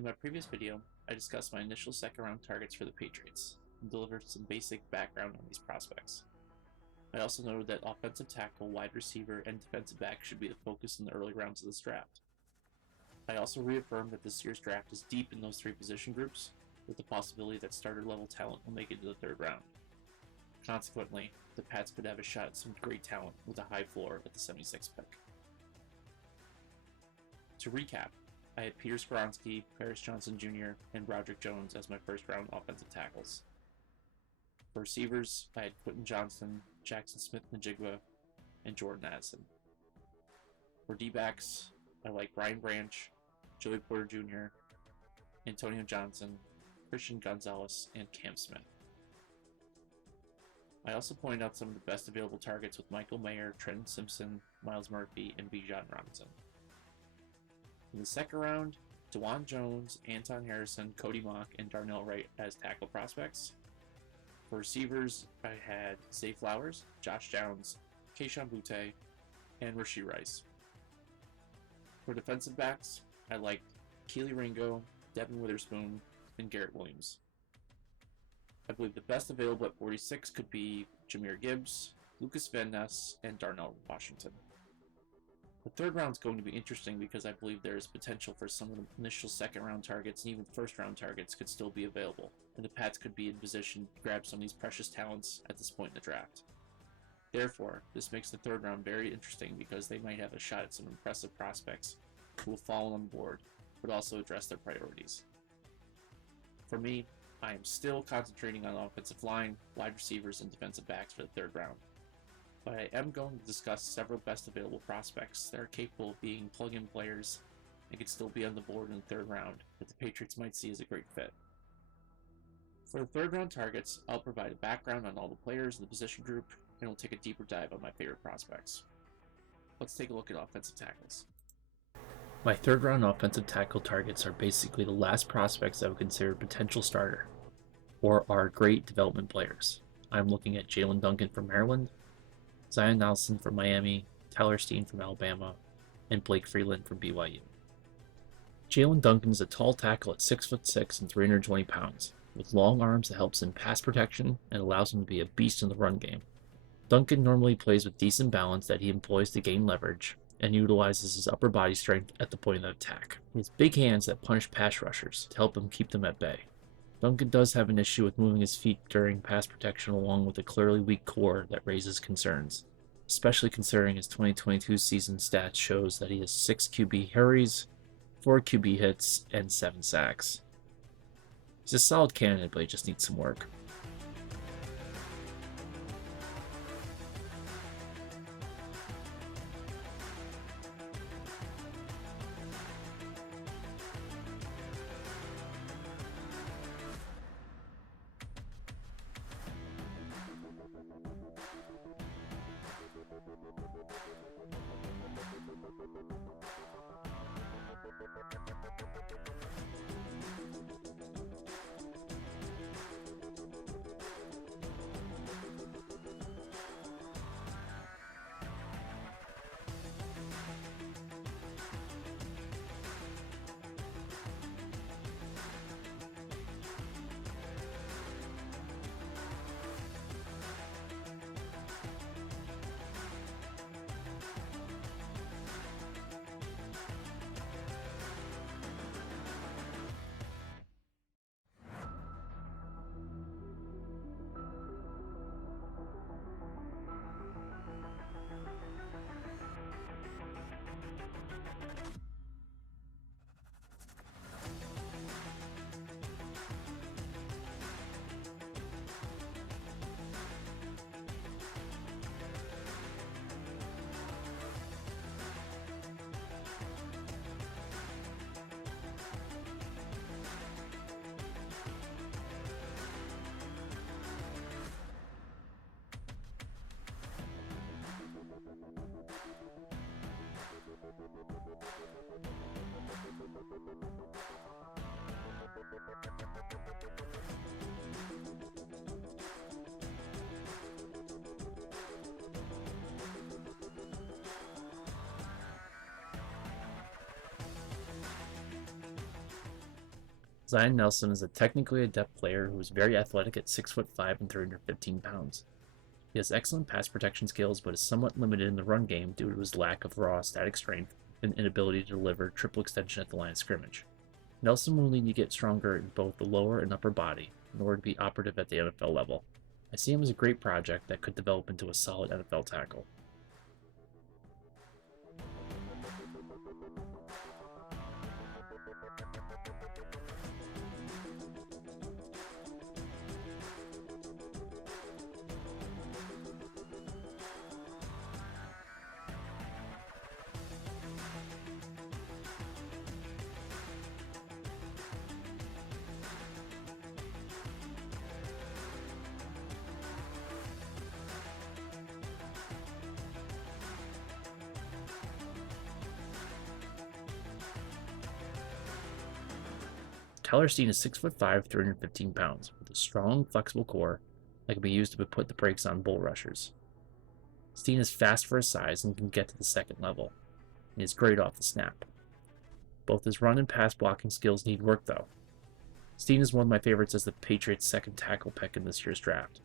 In my previous video, I discussed my initial second-round targets for the Patriots and delivered some basic background on these prospects. I also noted that offensive tackle, wide receiver, and defensive back should be the focus in the early rounds of this draft. I also reaffirmed that this year's draft is deep in those three position groups, with the possibility that starter-level talent will make it to the third round. Consequently, the Pats could have a shot at some great talent with a high floor at the 76th pick. To recap, I had Peter Skoronski, Paris Johnson Jr., and Broderick Jones as my first-round offensive tackles. For receivers, I had Quentin Johnston, Jaxon Smith-Njigba, and Jordan Addison. For D-backs, I like Brian Branch, Joey Porter Jr., Antonio Johnson, Christian Gonzalez, and Cam Smith. I also pointed out some of the best available targets with Michael Mayer, Trenton Simpson, Myles Murphy, and Bijan Robinson. In the second round, Dawand Jones, Anton Harrison, Cody Mauch, and Darnell Wright as tackle prospects. For receivers, I had Zay Flowers, Josh Downs, Kayshon Boutte, and Rashee Rice. For defensive backs, I liked Kelee Ringo, Devon Witherspoon, and Garrett Williams. I believe the best available at 46 could be Jahmyr Gibbs, Lukas Van Ness, and Darnell Washington. The third round is going to be interesting because I believe there is potential for some of the initial second-round targets and even first-round targets could still be available, and the Pats could be in position to grab some of these precious talents at this point in the draft. Therefore, this makes the third round very interesting because they might have a shot at some impressive prospects who will fall on board, but also address their priorities. For me, I am still concentrating on offensive line, wide receivers, and defensive backs for the third round. But I am going to discuss several best available prospects that are capable of being plug-in players and could still be on the board in the third round that the Patriots might see as a great fit. For the third round targets, I'll provide a background on all the players in the position group, and we'll take a deeper dive on my favorite prospects. Let's take a look at offensive tackles. My third round offensive tackle targets are basically the last prospects I would consider a potential starter, or are great development players. I'm looking at Jaelyn Duncan from Maryland, Zion Nelson from Miami, Tyler Steen from Alabama, and Blake Freeland from BYU. Jaelyn Duncan is a tall tackle at 6'6" and 320 pounds, with long arms that helps in pass protection and allows him to be a beast in the run game. Duncan normally plays with decent balance that he employs to gain leverage, and utilizes his upper body strength at the point of attack. He has big hands that punish pass rushers to help him keep them at bay. Duncan does have an issue with moving his feet during pass protection along with a clearly weak core that raises concerns, especially considering his 2022 season stats shows that he has 6 QB hurries, 4 QB hits, and 7 sacks. He's a solid candidate, but he just needs some work. Zion Nelson is a technically adept player who is very athletic at 6'5" and 315 pounds. He has excellent pass protection skills, but is somewhat limited in the run game due to his lack of raw static strength and inability to deliver triple extension at the line of scrimmage. Nelson will need to get stronger in both the lower and upper body in order to be operative at the NFL level. I see him as a great project that could develop into a solid NFL tackle. Tyler Steen is 6'5", 315 pounds, with a strong, flexible core that can be used to put the brakes on bull rushers. Steen is fast for his size and can get to the second level, and is great off the snap. Both his run and pass blocking skills need work, though. Steen is one of my favorites as the Patriots' second tackle pick in this year's draft.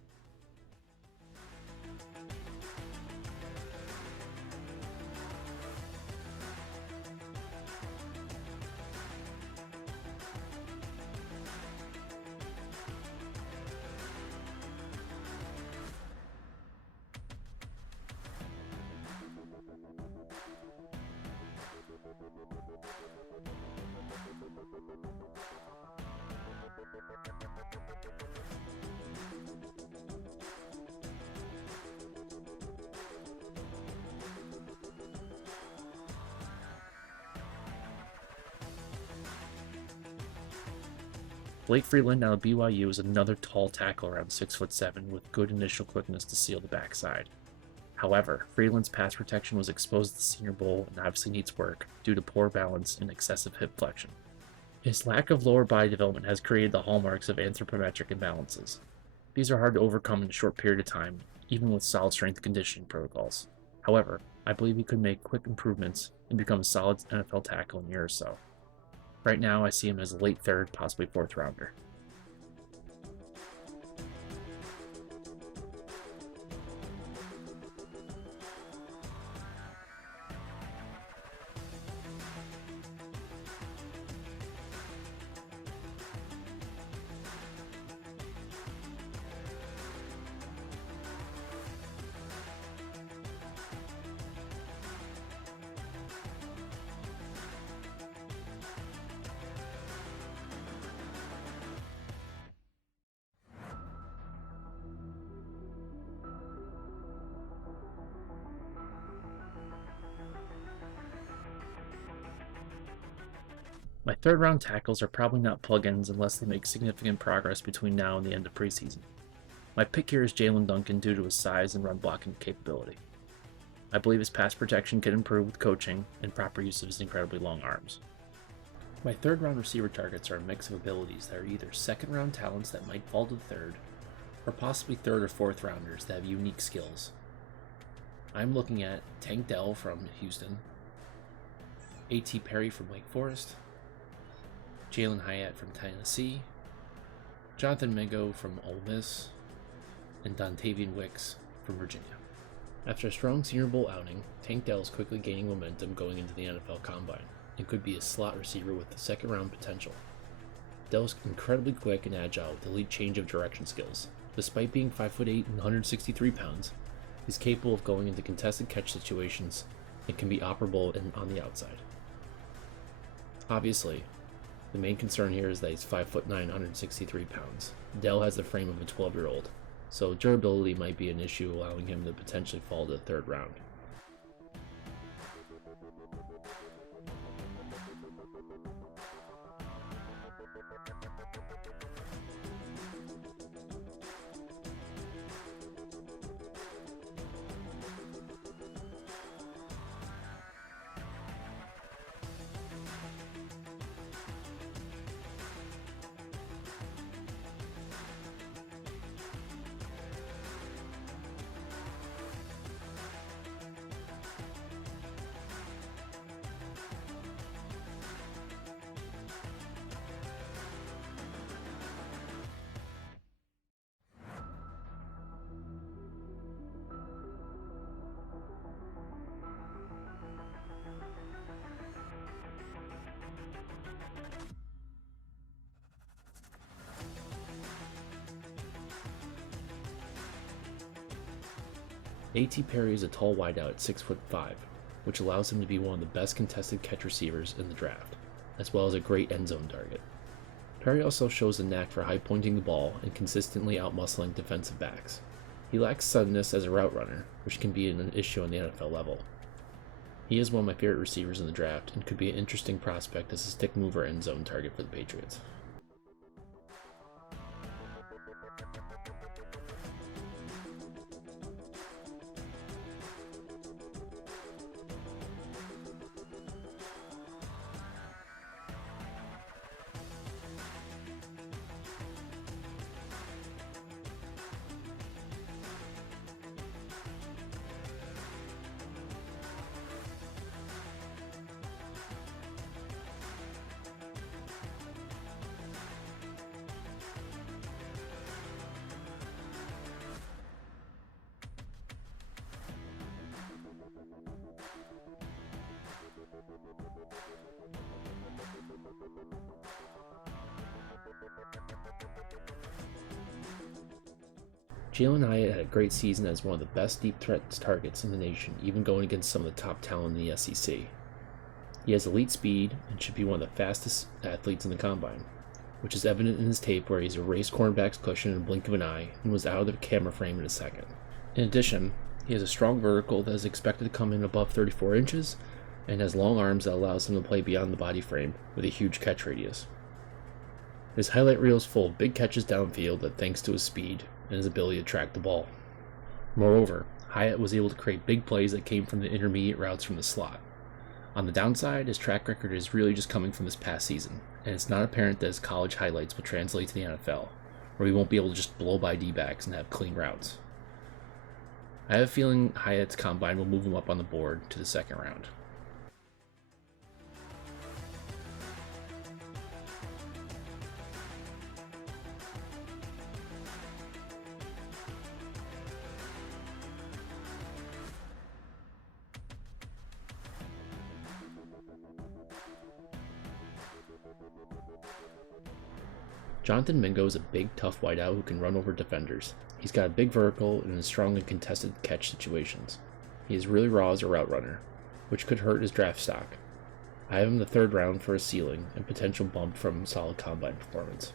Blake Freeland out of BYU is another tall tackle around 6'7" with good initial quickness to seal the backside. However, Freeland's pass protection was exposed at the Senior Bowl and obviously needs work due to poor balance and excessive hip flexion. His lack of lower body development has created the hallmarks of anthropometric imbalances. These are hard to overcome in a short period of time, even with solid strength conditioning protocols. However, I believe he could make quick improvements and become a solid NFL tackle in a year or so. Right now, I see him as a late third, possibly fourth rounder. My third round tackles are probably not plug-ins unless they make significant progress between now and the end of preseason. My pick here is Jalen Duncan due to his size and run blocking capability. I believe his pass protection can improve with coaching and proper use of his incredibly long arms. My third round receiver targets are a mix of abilities that are either second round talents that might fall to the third, or possibly third or fourth rounders that have unique skills. I'm looking at Tank Dell from Houston, A.T. Perry from Wake Forest, Jalen Hyatt from Tennessee, Jonathan Mingo from Ole Miss, and Dontavian Wicks from Virginia. After a strong Senior Bowl outing, Tank Dell is quickly gaining momentum going into the NFL Combine and could be a slot receiver with the second round potential. Dell is incredibly quick and agile with elite change of direction skills. Despite being 5'8" and 163 pounds, he's capable of going into contested catch situations and can be operable and on the outside. Obviously, the main concern here is that he's 5'9", 163 pounds. Dell has the frame of a 12-year-old, so durability might be an issue, allowing him to potentially fall to the third round. A.T. Perry is a tall wideout at 6'5", which allows him to be one of the best contested catch receivers in the draft, as well as a great end zone target. Perry also shows a knack for high-pointing the ball and consistently outmuscling defensive backs. He lacks suddenness as a route runner, which can be an issue on the NFL level. He is one of my favorite receivers in the draft and could be an interesting prospect as a stick mover end zone target for the Patriots. Jalin Hyatt had a great season as one of the best deep threat targets in the nation, even going against some of the top talent in the SEC. He has elite speed and should be one of the fastest athletes in the combine, which is evident in his tape where he's erased cornerback's cushion in a blink of an eye and was out of the camera frame in a second. In addition, he has a strong vertical that is expected to come in above 34 inches and has long arms that allows him to play beyond the body frame with a huge catch radius. His highlight reel is full of big catches downfield that, thanks to his speed and his ability to track the ball. Moreover, Hyatt was able to create big plays that came from the intermediate routes from the slot. On the downside, his track record is really just coming from this past season, and it's not apparent that his college highlights will translate to the NFL, where he won't be able to just blow by D-backs and have clean routes. I have a feeling Hyatt's combine will move him up on the board to the second round. Jonathan Mingo is a big, tough wideout who can run over defenders. He's got a big vertical and is strong in contested catch situations. He is really raw as a route runner, which could hurt his draft stock. I have him in the third round for a ceiling and potential bump from solid combine performance.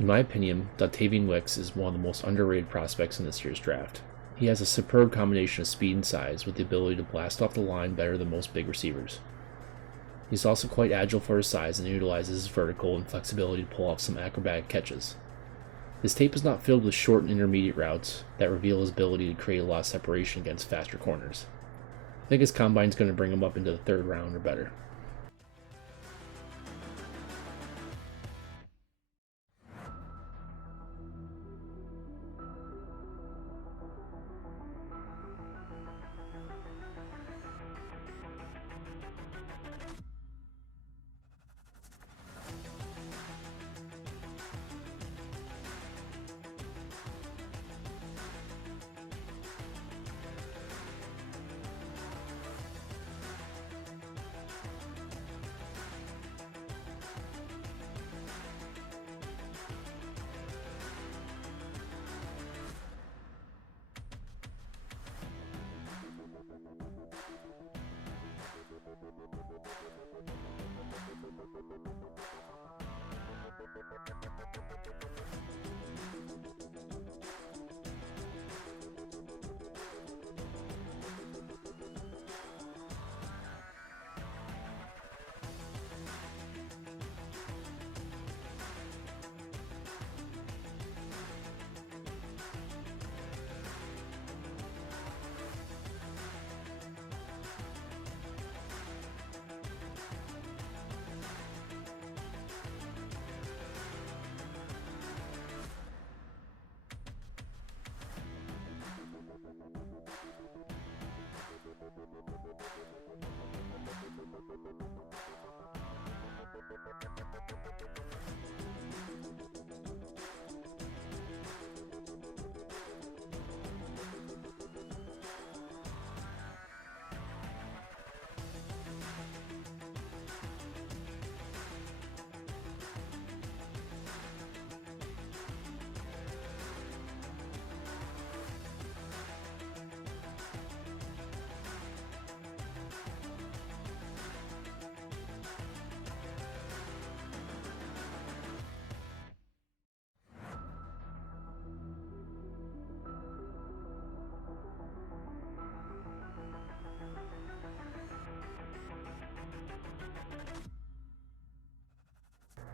In my opinion, Dontayvion Wicks is one of the most underrated prospects in this year's draft. He has a superb combination of speed and size with the ability to blast off the line better than most big receivers. He's also quite agile for his size and utilizes his vertical and flexibility to pull off some acrobatic catches. His tape is not filled with short and intermediate routes that reveal his ability to create a lot of separation against faster corners. I think his combine is going to bring him up into the third round or better.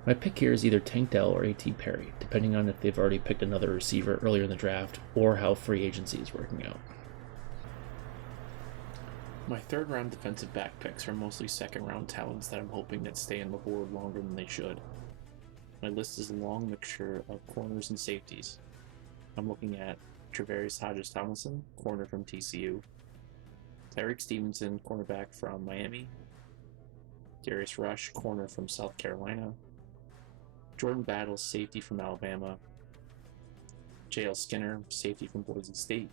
My pick here is either Tank Dell or A.T. Perry, depending on if they've already picked another receiver earlier in the draft or how free agency is working out. My third round defensive back picks are mostly second round talents that I'm hoping that stay on the board longer than they should. My list is a long mixture of corners and safeties. I'm looking at Travarius Hodges-Tomlinson, corner from TCU, Tyrique Stevenson, cornerback from Miami, Darius Rush, corner from South Carolina, Jordan Battle, safety from Alabama, J.L. Skinner, safety from Boise State,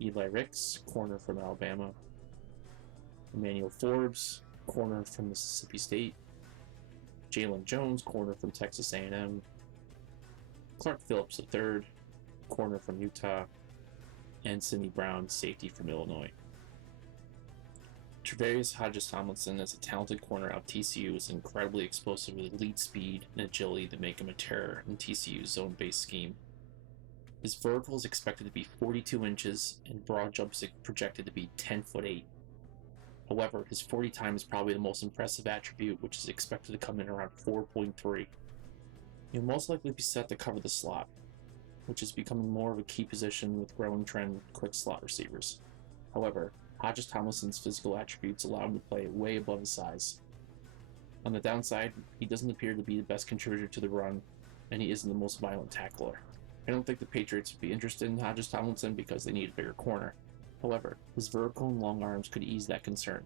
Eli Ricks, corner from Alabama, Emmanuel Forbes, corner from Mississippi State, Jalen Jones, corner from Texas A&M, Clark Phillips III, corner from Utah, and Sidney Brown, safety from Illinois. Travarius Hodges-Tomlinson is a talented corner out of TCU, is incredibly explosive with elite speed and agility that make him a terror in TCU's zone-based scheme. His vertical is expected to be 42 inches, and broad jump is projected to be 10'8". However, his 40 time is probably the most impressive attribute, which is expected to come in around 4.3. He'll most likely be set to cover the slot, which is becoming more of a key position with growing trend with quick slot receivers. However, Hodges-Tomlinson's physical attributes allow him to play way above his size. On the downside, he doesn't appear to be the best contributor to the run, and he isn't the most violent tackler. I don't think the Patriots would be interested in Hodges-Tomlinson because they need a bigger corner. However, his vertical and long arms could ease that concern.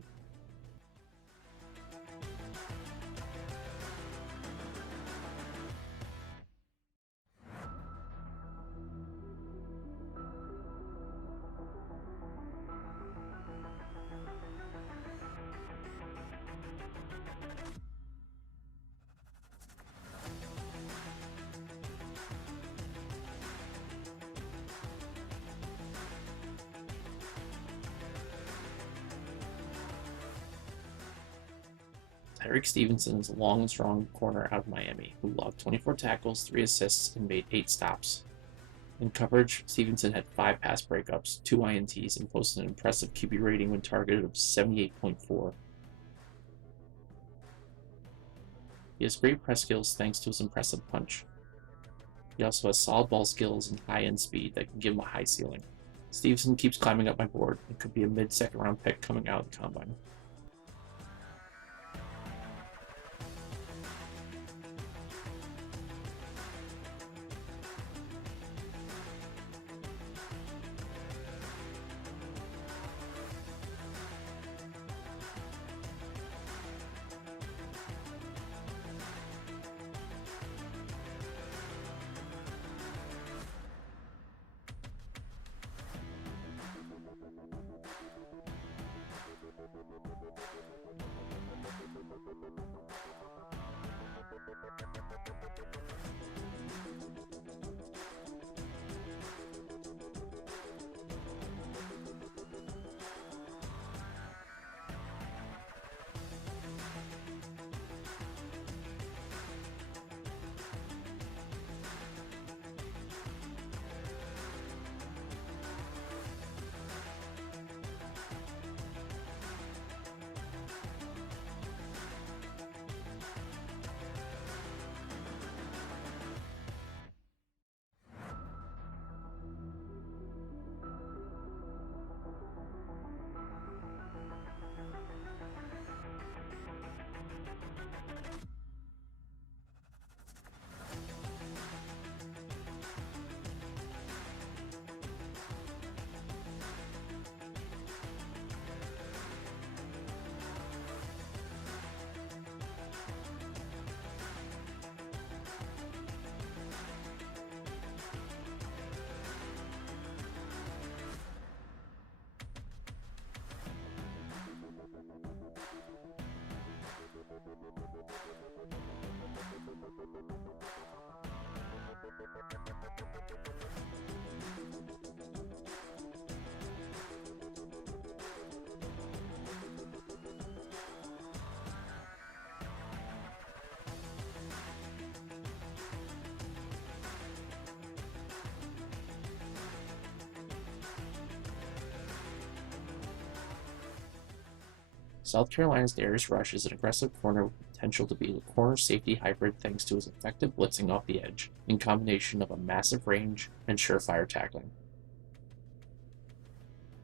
Tyrique Stevenson is a long and strong corner out of Miami, who logged 24 tackles, 3 assists, and made 8 stops. In coverage, Stevenson had 5 pass breakups, 2 INTs, and posted an impressive QB rating when targeted of 78.4. He has great press skills thanks to his impressive punch. He also has solid ball skills and high-end speed that can give him a high ceiling. Stevenson keeps climbing up my board and could be a mid-second round pick coming out of the combine. South Carolina's Darius Rush is an aggressive corner with potential to be a corner safety hybrid thanks to his effective blitzing off the edge, in combination of a massive range and surefire tackling.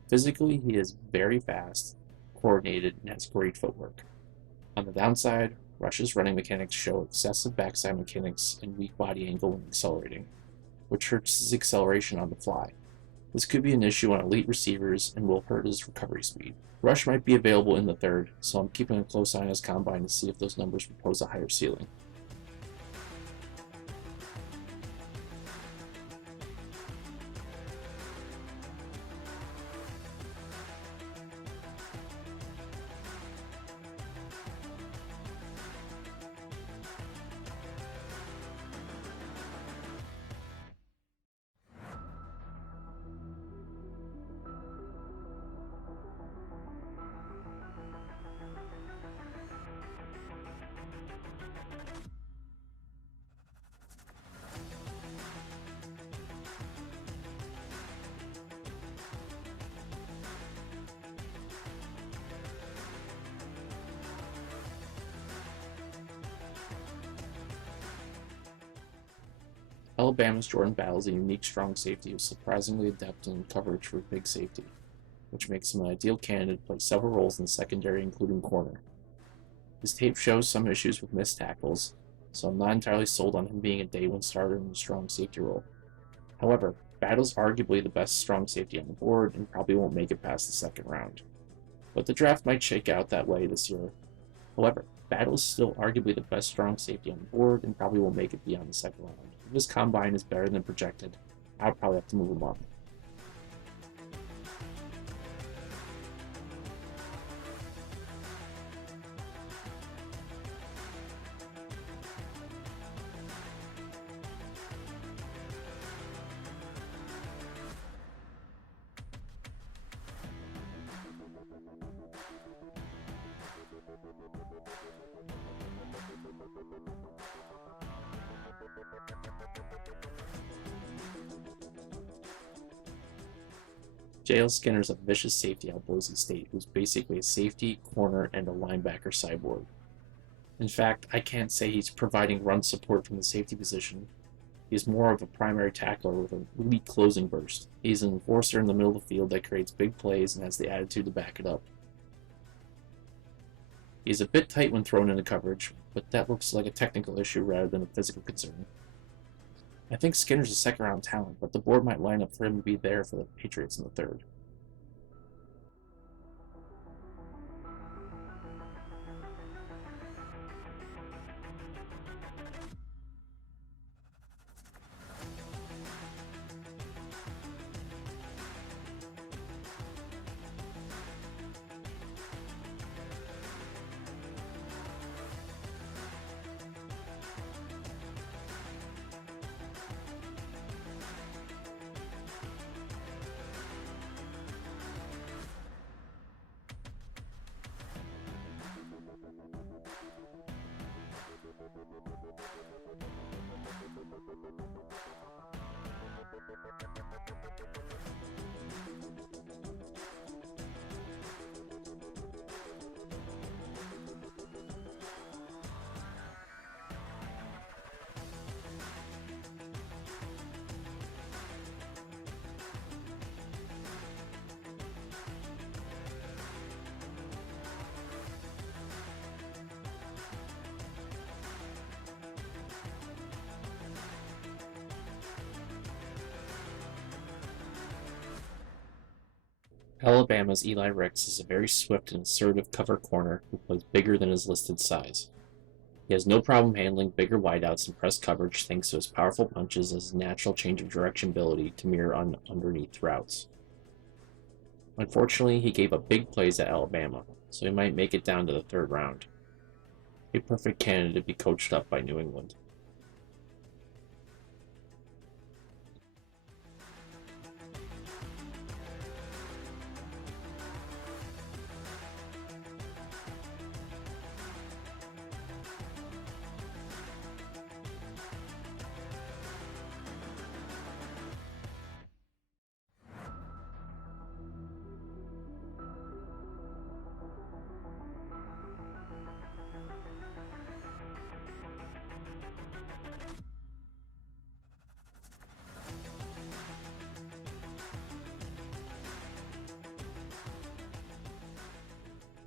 Physically, he is very fast, coordinated, and has great footwork. On the downside, Rush's running mechanics show excessive backside mechanics and weak body angle when accelerating, which hurts his acceleration on the fly. This could be an issue on elite receivers and will hurt his recovery speed. Rush might be available in the third, so I'm keeping a close eye on his combine to see if those numbers propose a higher ceiling. Alabama's Jordan Battle is a unique strong safety who's surprisingly adept in coverage for big safety, which makes him an ideal candidate to play several roles in the secondary, including corner. His tape shows some issues with missed tackles, so I'm not entirely sold on him being a day one starter in a strong safety role. However, Battle's arguably the best strong safety on the board and probably won't make it past the second round. But the draft might shake out that way this year. However, Battle is still arguably the best strong safety on the board and probably won't make it beyond the second round. If his combine is better than projected, I'll probably have to move him up. J.L. Skinner is a vicious safety out of Boise State, who's basically a safety, corner, and a linebacker cyborg. In fact, I can't say he's providing run support from the safety position. He's more of a primary tackler with a elite closing burst. He's an enforcer in the middle of the field that creates big plays and has the attitude to back it up. He's a bit tight when thrown into coverage, but that looks like a technical issue rather than a physical concern. I think Skinner's a second-round talent, but the board might line up for him to be there for the Patriots in the third. Alabama's Eli Ricks is a very swift and assertive cover corner who plays bigger than his listed size. He has no problem handling bigger wideouts and press coverage thanks to his powerful punches and his natural change of direction ability to mirror underneath routes. Unfortunately, he gave up big plays at Alabama, so he might make it down to the third round. A perfect candidate to be coached up by New England.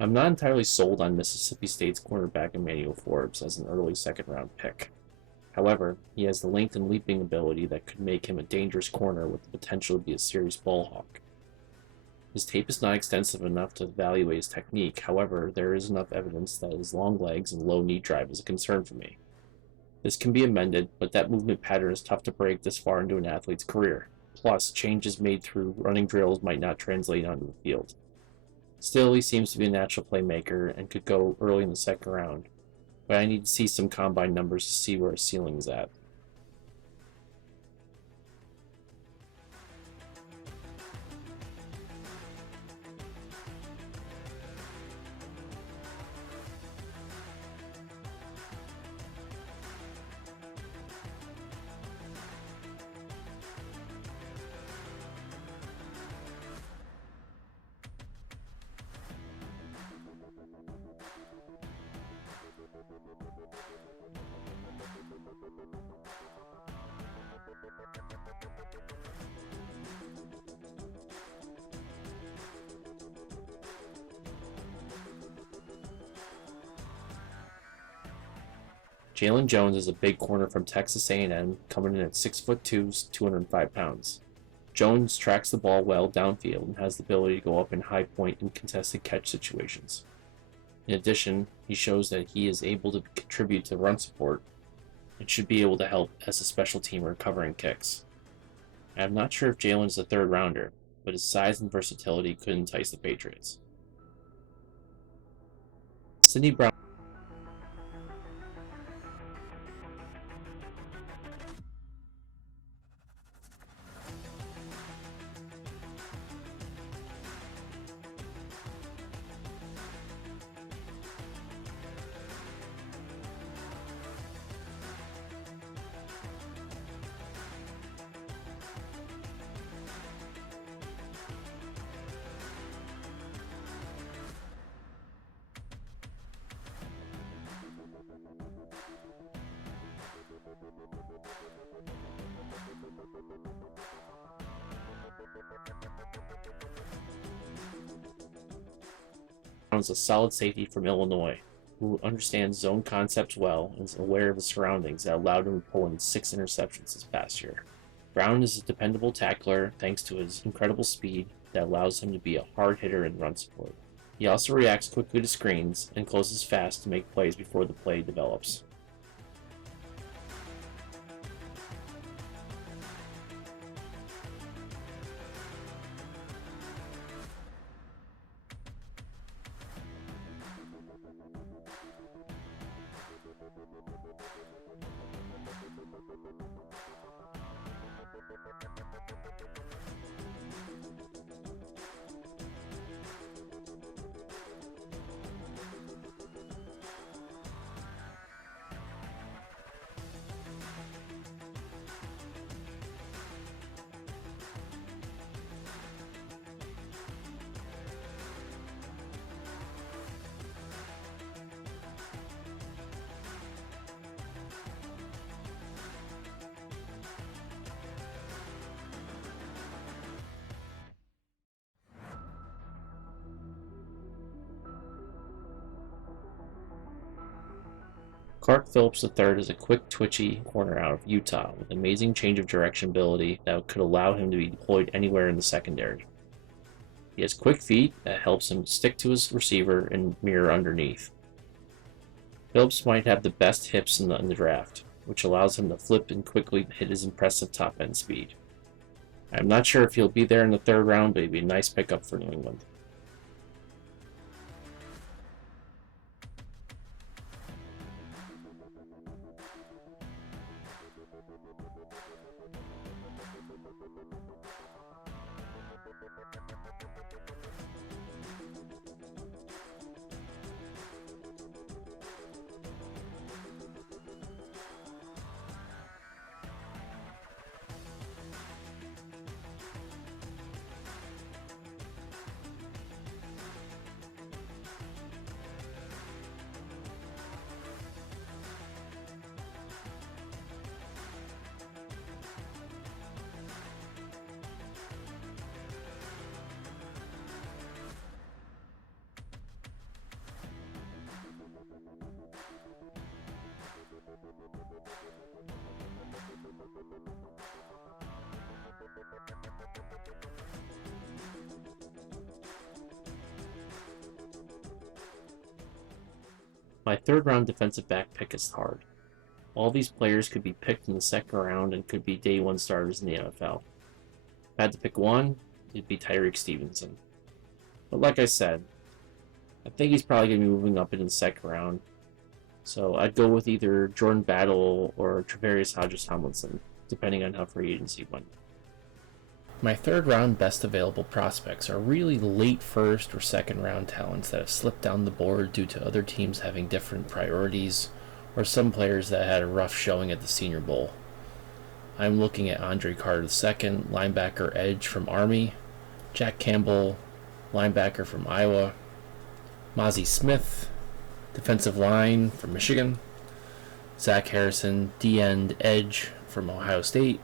I'm not entirely sold on Mississippi State's cornerback Emmanuel Forbes as an early second-round pick. However, he has the length and leaping ability that could make him a dangerous corner with the potential to be a serious ball hawk. His tape is not extensive enough to evaluate his technique, however, there is enough evidence that his long legs and low knee drive is a concern for me. This can be amended, but that movement pattern is tough to break this far into an athlete's career. Plus, changes made through running drills might not translate onto the field. Still, he seems to be a natural playmaker and could go early in the second round, but I need to see some combine numbers to see where his ceiling is at. Jalen Jones is a big corner from Texas A&M, coming in at 6'2", 205 pounds. Jones tracks the ball well downfield and has the ability to go up in high point and contested catch situations. In addition, he shows that he is able to contribute to run support and should be able to help as a special teamer covering kicks. I'm not sure if Jalen is a third rounder, but his size and versatility could entice the Patriots. Sidney Brown is a solid safety from Illinois, who understands zone concepts well and is aware of his surroundings that allowed him to pull in 6 interceptions this past year. Brown is a dependable tackler thanks to his incredible speed that allows him to be a hard hitter in run support. He also reacts quickly to screens and closes fast to make plays before the play develops. Clark Phillips III is a quick, twitchy corner out of Utah with amazing change of direction ability that could allow him to be deployed anywhere in the secondary. He has quick feet that helps him stick to his receiver and mirror underneath. Phillips might have the best hips in the draft, which allows him to flip and quickly hit his impressive top-end speed. I'm not sure if he'll be there in the third round, but he'd be a nice pickup for New England. My third round defensive back pick is hard. All these players could be picked in the second round and could be day one starters in the NFL. If I had to pick one, it'd be Tyreek Stevenson. But like I said, I think he's probably going to be moving up into the second round. So I'd go with either Jordan Battle or Travarius Hodges-Tomlinson, depending on how free agency went. My third round best available prospects are really late first or second round talents that have slipped down the board due to other teams having different priorities, or some players that had a rough showing at the Senior Bowl. I'm looking at Andre Carter II, linebacker edge from Army, Jack Campbell, linebacker from Iowa, Mazi Smith, defensive line from Michigan, Zach Harrison, D-end edge from Ohio State,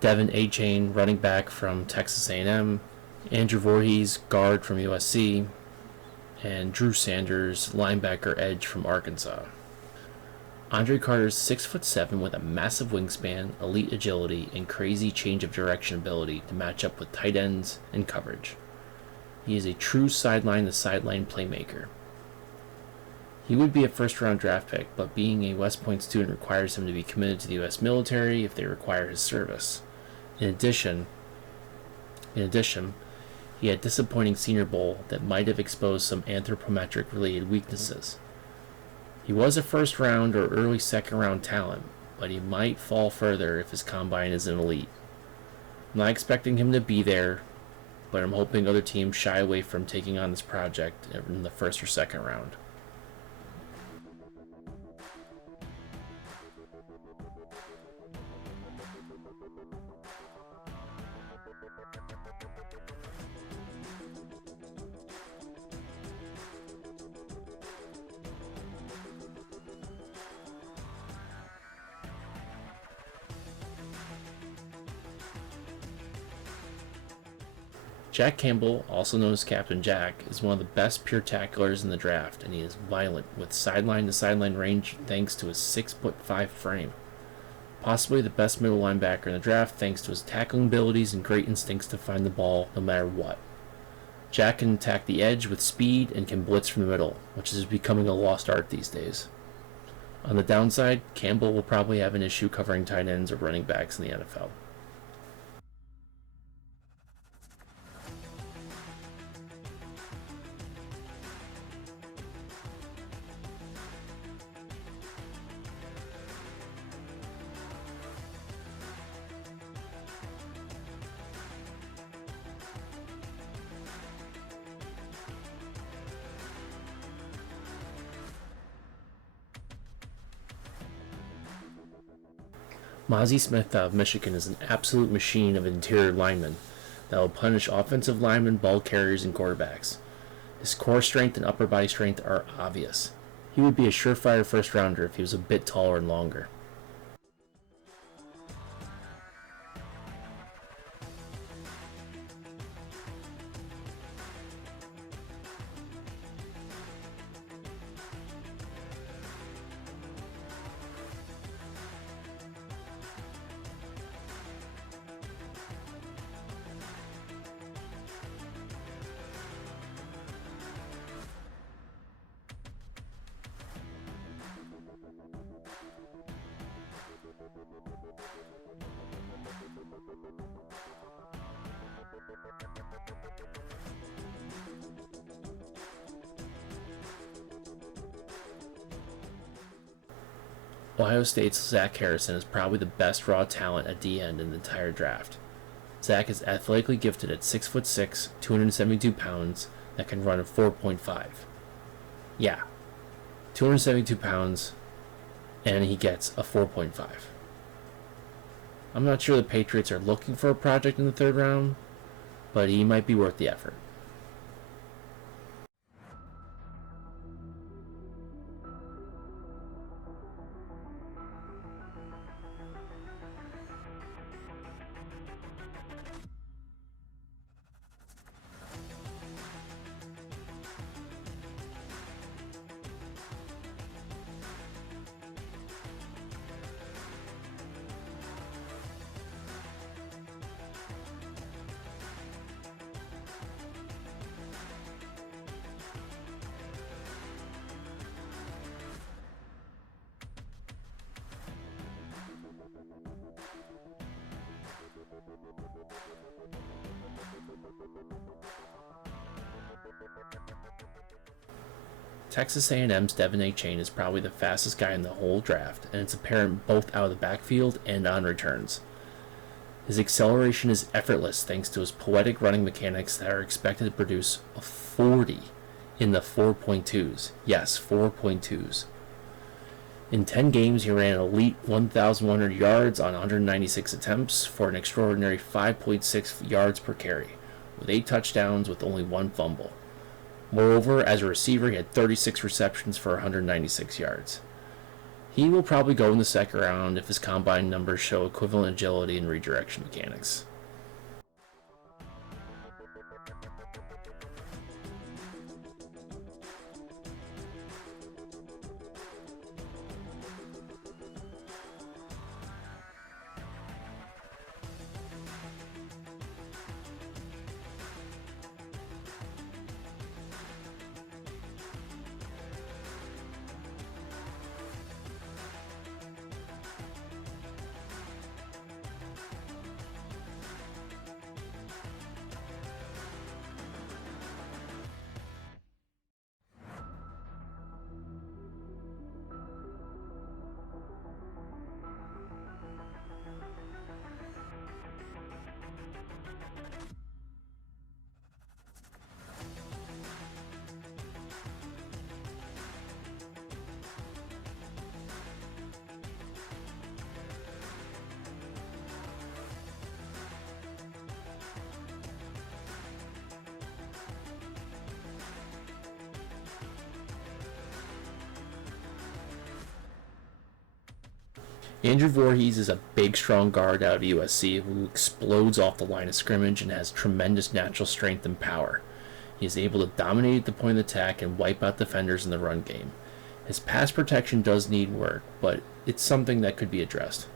Devin A-Chain, running back from Texas A&M, Andrew Voorhees, guard from USC, and Drew Sanders, linebacker edge from Arkansas. Andre Carter's 6'7" with a massive wingspan, elite agility, and crazy change of direction ability to match up with tight ends and coverage. He is a true sideline-to-sideline playmaker. He would be a first-round draft pick, but being a West Point student requires him to be committed to the U.S. military if they require his service. In addition, he had disappointing Senior Bowl that might have exposed some anthropometric-related weaknesses. He was a first-round or early second-round talent, but he might fall further if his combine isn't elite. I'm not expecting him to be there, but I'm hoping other teams shy away from taking on this project in the first or second round. Jack Campbell, also known as Captain Jack, is one of the best pure tacklers in the draft, and he is violent with sideline-to-sideline range thanks to his 6'5" frame. Possibly the best middle linebacker in the draft thanks to his tackling abilities and great instincts to find the ball no matter what. Jack can attack the edge with speed and can blitz from the middle, which is becoming a lost art these days. On the downside, Campbell will probably have an issue covering tight ends or running backs in the NFL. Mazi Smith out of Michigan is an absolute machine of interior linemen that will punish offensive linemen, ball carriers, and quarterbacks. His core strength and upper body strength are obvious. He would be a surefire first rounder if he was a bit taller and longer. Ohio State's Zach Harrison is probably the best raw talent at D-end in the entire draft. Zach is athletically gifted at 6'6", 272 pounds, that can run a 4.5. Yeah, 272 pounds, and he gets a 4.5. I'm not sure the Patriots are looking for a project in the third round, but he might be worth the effort. Texas A&M's Devon Achane is probably the fastest guy in the whole draft, and it's apparent both out of the backfield and on returns. His acceleration is effortless thanks to his poetic running mechanics that are expected to produce a 40 in the 4.2s. Yes, 4.2s. In 10 games, he ran an elite 1,100 yards on 196 attempts for an extraordinary 5.6 yards per carry, with 8 touchdowns with only 1 fumble. Moreover, as a receiver, he had 36 receptions for 196 yards. He will probably go in the second round if his combine numbers show equivalent agility and redirection mechanics. Andrew Voorhees is a big, strong guard out of USC who explodes off the line of scrimmage and has tremendous natural strength and power. He is able to dominate at the point of attack and wipe out defenders in the run game. His pass protection does need work, but it's something that could be addressed.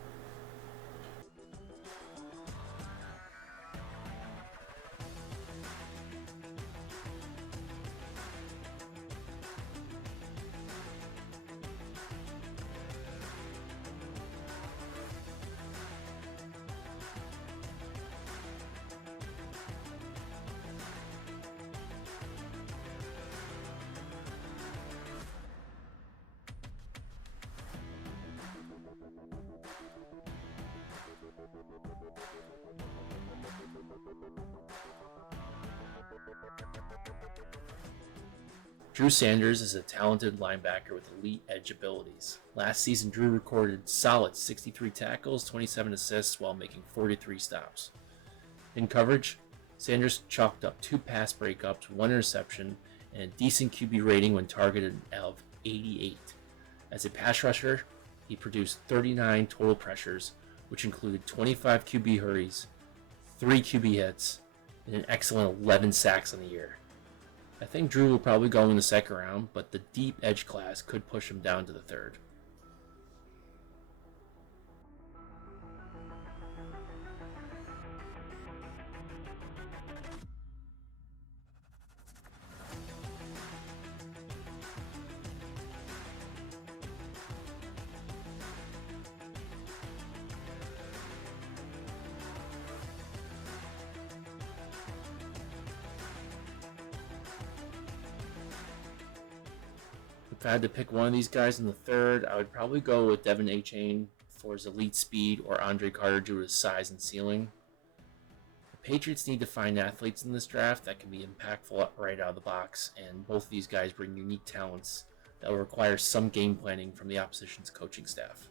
Drew Sanders is a talented linebacker with elite edge abilities. Last season, Drew recorded solid 63 tackles, 27 assists, while making 43 stops. In coverage, Sanders chalked up 2 pass breakups, 1 interception, and a decent QB rating when targeted of 88. As a pass rusher, he produced 39 total pressures, which included 25 QB hurries, 3 QB hits, and an excellent 11 sacks on the year. I think Drew will probably go in the second round, but the deep edge class could push him down to the third. If I had to pick one of these guys in the third, I would probably go with Devon Achane for his elite speed or Andre Carter due to his size and ceiling. The Patriots need to find athletes in this draft that can be impactful right out of the box, and both of these guys bring unique talents that will require some game planning from the opposition's coaching staff.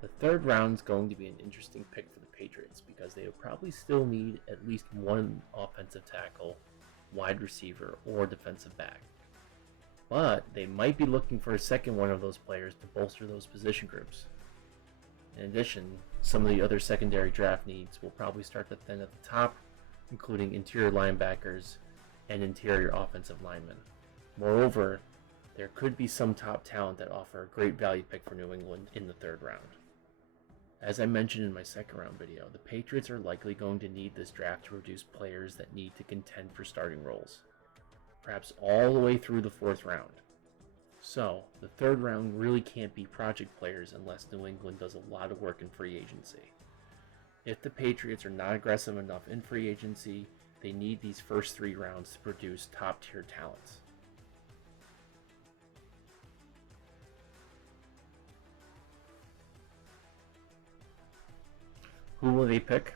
The third round is going to be an interesting pick for the Patriots because they will probably still need at least one offensive tackle, wide receiver, or defensive back. But they might be looking for a second one of those players to bolster those position groups. In addition, some of the other secondary draft needs will probably start to thin at the top, including interior linebackers and interior offensive linemen. Moreover, there could be some top talent that offer a great value pick for New England in the third round. As I mentioned in my second round video, the Patriots are likely going to need this draft to produce players that need to contend for starting roles, perhaps all the way through the fourth round. So, the third round really can't be project players unless New England does a lot of work in free agency. If the Patriots are not aggressive enough in free agency, they need these first 3 rounds to produce top-tier talents. Who will they pick?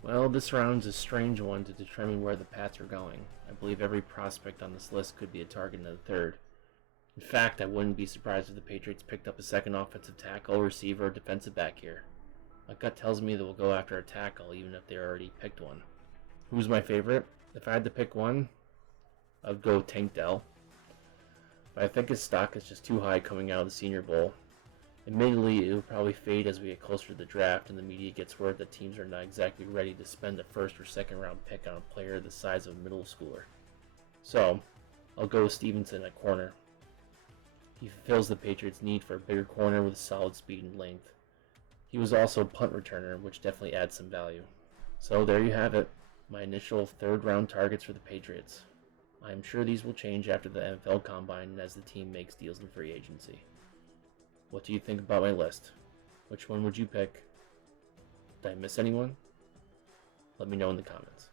Well, this round's a strange one to determine where the Pats are going. I believe every prospect on this list could be a target in the 3rd. In fact, I wouldn't be surprised if the Patriots picked up a second offensive tackle, receiver, or defensive back here. My gut tells me they will go after a tackle, even if they already picked one. Who's my favorite? If I had to pick one, I'd go Tank Dell. But I think his stock is just too high coming out of the Senior Bowl. Admittedly, it will probably fade as we get closer to the draft and the media gets word that teams are not exactly ready to spend a 1st or 2nd round pick on a player the size of a middle schooler. So, I'll go with Stevenson at corner. He fulfills the Patriots' need for a bigger corner with solid speed and length. He was also a punt returner, which definitely adds some value. So there you have it, my initial 3rd round targets for the Patriots. I am sure these will change after the NFL Combine and as the team makes deals in free agency. What do you think about my list? Which one would you pick? Did I miss anyone? Let me know in the comments.